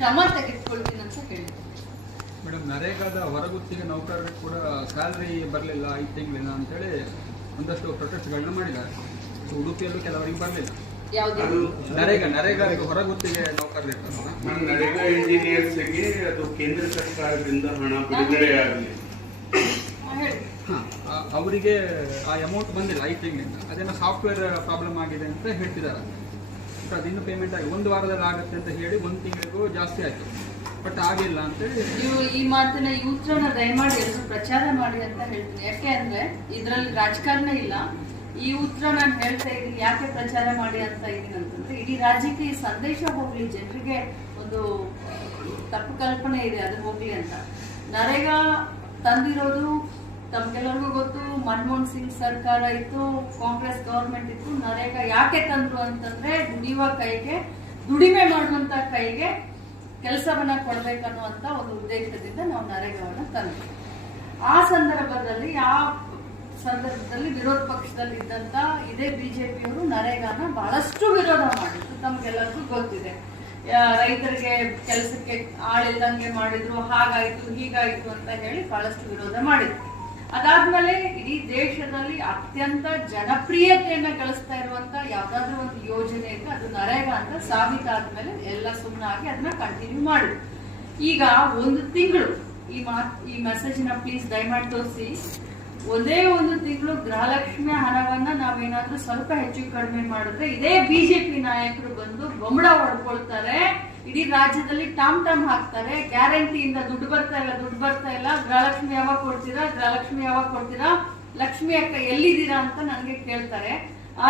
ಕ್ರಮ ತೆಗೆದುಕೊಳ್ತೀನಿ ಅಂತ ಹೇಳಿದ್ರು. ಮೇಡಮ್, ನರೇಗಾದ ಹೊರಗುತ್ತಿಗೆ ನೌಕರರಿಗೆ ಕೂಡ ಸ್ಯಾಲರಿ ಬರಲಿಲ್ಲ 5 ತಿಂಗಳಿಂದ ಅಂತೇಳಿ ಒಂದಷ್ಟು ಪ್ರೊಟೆಸ್ಟ್ಗಳನ್ನ ಮಾಡಿದ್ದಾರೆ. ಉಡುಪಿಯಲ್ಲೂ ಕೆಲವರಿಗೆ ಬರಲಿಲ್ಲ. ನರೇಗಾ ಹೊರಗುತ್ತಿಗೆ ನೌಕರರು ಇರ್ತಾರಲ್ಲ, ನರೇಗಾ ಇಂಜಿನಿಯರ್ಸ್ಗೆ ಅದು ಕೇಂದ್ರ ಸರ್ಕಾರದಿಂದ ಹಣ ಬಿಡುಗಡೆ ಆಗಲಿ, ಅವರಿಗೆ ಆ ಅಮೌಂಟ್ ಬಂದಿಲ್ಲ 5 ತಿಂಗಳಿಂದ. ಅದೇನೋ ಸಾಫ್ಟ್ವೇರ್ ಪ್ರಾಬ್ಲಮ್ ಆಗಿದೆ ಅಂತ ಹೇಳ್ತಿದ್ದಾರೆ. ಅದು ಇನ್ನೂ ಪೇಮೆಂಟ್ ಆಗಿ 1 ವಾರದಲ್ಲಿ ಆಗುತ್ತೆ ಅಂತ ಹೇಳಿ 1 ತಿಂಗಳಿಗೂ ಜಾಸ್ತಿ ಆಯ್ತು, ಬಟ್ ಆಗಿಲ್ಲ ಅಂತೇಳಿ. ಈ ಮಾತನ್ನ ಈ ಉತ್ತರನ ದಯಮಾಡಿ ಎಲ್ಲರೂ ಪ್ರಚಾರ ಮಾಡಿ ಅಂತ ಹೇಳ್ತೀನಿ. ಯಾಕೆ ಅಂದ್ರೆ ಇದರಲ್ಲಿ ರಾಜಕಾರಣ ಇಲ್ಲ. ಈ ಉತ್ತರ ನಾನು ಹೇಳ್ತಾ ಇದ್ದೀನಿ ಯಾಕೆ ಪ್ರಚಾರ ಮಾಡಿ ಅಂತ ಇದ್ದೀನಿ ಅಂತಂದ್ರೆ, ಇಡೀ ರಾಜ್ಯಕ್ಕೆ ಈ ಸಂದೇಶ ಹೋಗ್ಲಿ, ಜನರಿಗೆ ಒಂದು ತಪ್ಪು ಕಲ್ಪನೆ ಇದೆ ಅದು ಹೋಗ್ಲಿ ಅಂತ. ನರೇಗಾ ತಂದಿರೋದು ತಮ್ಗೆಲ್ಲರಿಗೂ ಗೊತ್ತು. ಮನಮೋಹನ್ ಸಿಂಗ್ ಸರ್ಕಾರ ಇತ್ತು, ಕಾಂಗ್ರೆಸ್ ಗವರ್ಮೆಂಟ್ ಇತ್ತು. ನರೇಗಾ ಯಾಕೆ ತಂದ್ರು ಅಂತಂದ್ರೆ, ದುಡಿಯುವ ಕೈಗೆ, ದುಡಿಮೆ ಮಾಡುವಂತ ಕೈಗೆ ಕೆಲಸವನ್ನ ಕೊಡ್ಬೇಕನ್ನುವಂತ ಒಂದು ಉದ್ದೇಶದಿಂದ ನಾವು ನರೇಗಾವನ್ನ ತಂದ್ವಿ. ಆ ಸಂದರ್ಭದಲ್ಲಿ ವಿರೋಧ ಪಕ್ಷದಲ್ಲಿ ಇದ್ದಂತ ಇದೇ ಬಿಜೆಪಿಯವರು ನರೇಗಾನ ಬಹಳಷ್ಟು ವಿರೋಧ ಮಾಡಿದ್ರು. ತಮ್ಗೆಲ್ಲರಿಗೂ ಗೊತ್ತಿದೆ. ರೈತರಿಗೆ ಕೆಲಸಕ್ಕೆ ಆಳಿಲ್ದಂಗೆ ಮಾಡಿದ್ರು, ಹಾಗಾಯ್ತು ಹೀಗಾಯ್ತು ಅಂತ ಹೇಳಿ ಬಹಳಷ್ಟು ವಿರೋಧ ಮಾಡಿದ್ರು. ಅದಾದ್ಮೇಲೆ ಇಡೀ ದೇಶದಲ್ಲಿ ಅತ್ಯಂತ ಜನಪ್ರಿಯತೆಯನ್ನ ಗಳಿಸ್ತಾ ಇರುವಂತ ಯಾವ್ದಾದ್ರು ಒಂದು ಯೋಜನೆ ಇದ್ರೆ ಅದು ನರೇಗಾ ಅಂತ ಸಾಬೀತಾದ್ಮೇಲೆ ಎಲ್ಲ ಸುಮ್ಮನಾಗಿ ಅದನ್ನ ಕಂಟಿನ್ಯೂ ಮಾಡಿದ್ರು. ಈಗ 1 ತಿಂಗಳು ಈ ಮೆಸೇಜ್ ನ ಪ್ಲೀಸ್ ದಯಮಾಡಿ ತೋರಿಸಿ. ಒಂದೇ 1 ತಿಂಗಳು ಗೃಹಲಕ್ಷ್ಮಿ ಹಣವನ್ನ ನಾವೇನಾದ್ರೂ ಸ್ವಲ್ಪ ಹೆಚ್ಚು ಕಡಿಮೆ ಮಾಡಿದ್ರೆ ಇದೇ ಬಿಜೆಪಿ ನಾಯಕರು ಬಂದು ಬೊಂಬಡ ಹೊಡ್ಕೊಳ್ತಾರೆ, ಇಡೀ ರಾಜ್ಯದಲ್ಲಿ ಟಾಮ್ ಹಾಕ್ತಾರೆ. ಗ್ಯಾರಂಟಿಯಿಂದ ದುಡ್ಡು ಬರ್ತಾ ಇಲ್ಲ, ಗೃಹಲಕ್ಷ್ಮಿ ಯಾವಾಗ ಕೊಡ್ತೀರಾ, ಲಕ್ಷ್ಮಿ ಅಕ್ಕ ಎಲ್ಲಿದ್ದೀರಾ ಅಂತ ನನಗೆ ಕೇಳ್ತಾರೆ.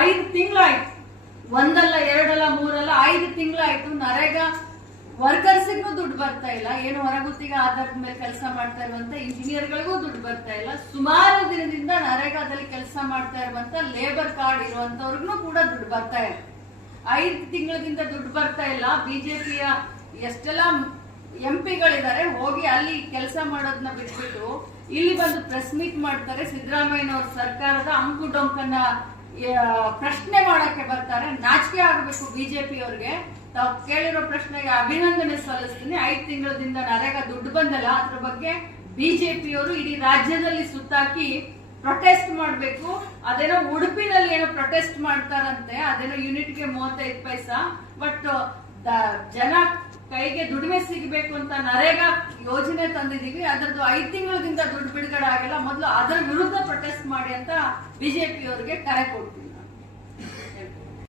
5 ತಿಂಗಳಾಯ್ತು, 1 ಅಲ್ಲ 2 ಅಲ್ಲ 3 ಅಲ್ಲ 5 ತಿಂಗಳಾಯ್ತು. ನರೇಗಾ ವರ್ಕರ್ಸ್ಗೂ ದುಡ್ಡು ಬರ್ತಾ ಇಲ್ಲ. ಏನು ಹೊರಗುತ್ತಿಗೆ ಆಧಾರದ ಮೇಲೆ ಕೆಲಸ ಮಾಡ್ತಾ ಇರುವಂತ ಇಂಜಿನಿಯರ್ಗಳಿಗೂ ದುಡ್ಡು ಬರ್ತಾ ಇಲ್ಲ. ಸುಮಾರು ದಿನದಿಂದ ನರೇಗಾದಲ್ಲಿ ಕೆಲಸ ಮಾಡ್ತಾ ಇರುವಂತ ಲೇಬರ್ ಕಾರ್ಡ್ ಇರುವಂತವ್ರಿಗೂ ಕೂಡ ದುಡ್ಡು ಬರ್ತಾ ಇಲ್ಲ. 5 ತಿಂಗಳಿಂದ ದುಡ್ಡು ಬರ್ತಾ ಇಲ್ಲ. ಬಿಜೆಪಿಯ ಎಷ್ಟೆಲ್ಲ ಎಂಪಿಗಳಿದ್ದಾರೆ, ಹೋಗಿ ಅಲ್ಲಿ ಕೆಲಸ ಮಾಡೋದನ್ನ ಬಿಟ್ಬಿಟ್ಟು ಇಲ್ಲಿ ಬಂದು ಪ್ರೆಸ್ ಮೀಟ್ ಮಾಡ್ತಾರೆ. ಸಿದ್ದರಾಮಯ್ಯನವ್ರ ಸರ್ಕಾರದ ಅಂಕು ಡೊಂಕನ್ನ ಪ್ರಶ್ನೆ ಮಾಡಕ್ಕೆ ಬರ್ತಾರೆ. ನಾಚಿಕೆ ಆಗಬೇಕು ಬಿಜೆಪಿ ಅವ್ರಿಗೆ. ತಾವು ಕೇಳಿರೋ ಪ್ರಶ್ನೆಗೆ ಅಭಿನಂದನೆ ಸಲ್ಲಿಸ್ತೀನಿ. 5 ತಿಂಗಳಿಂದ ನರೇಗಾ ದುಡ್ಡು ಬಂದಲ್ಲ, ಅದ್ರ ಬಗ್ಗೆ ಬಿಜೆಪಿಯವರು ಇಡೀ ರಾಜ್ಯದಲ್ಲಿ ಸುತ್ತಾಕಿ ಪ್ರೊಟೆಸ್ಟ್ ಮಾಡಬೇಕು. ಅದೇನೋ ಉಡುಪಿನಲ್ಲಿ ಏನೋ ಪ್ರೊಟೆಸ್ಟ್ ಮಾಡ್ತಾರಂತೆ, ಅದೇನೋ ಯೂನಿಟ್ಗೆ 35 ಪೈಸಾ. ಬಟ್ ಜನ ಕೈಗೆ ದುಡಿಮೆ ಸಿಗಬೇಕು ಅಂತ ನರೇಗಾ ಯೋಜನೆ ತಂದಿದೀವಿ, ಅದರದ್ದು 5 ತಿಂಗಳಿಂದ ದುಡ್ಡು ಬಿಡುಗಡೆ ಆಗಲ್ಲ. ಮೊದಲು ಅದರ ವಿರುದ್ಧ ಪ್ರೊಟೆಸ್ಟ್ ಮಾಡಿ ಅಂತ ಬಿಜೆಪಿಯವರಿಗೆ ಕರೆ ಕೊಡ್ತೀವಿ.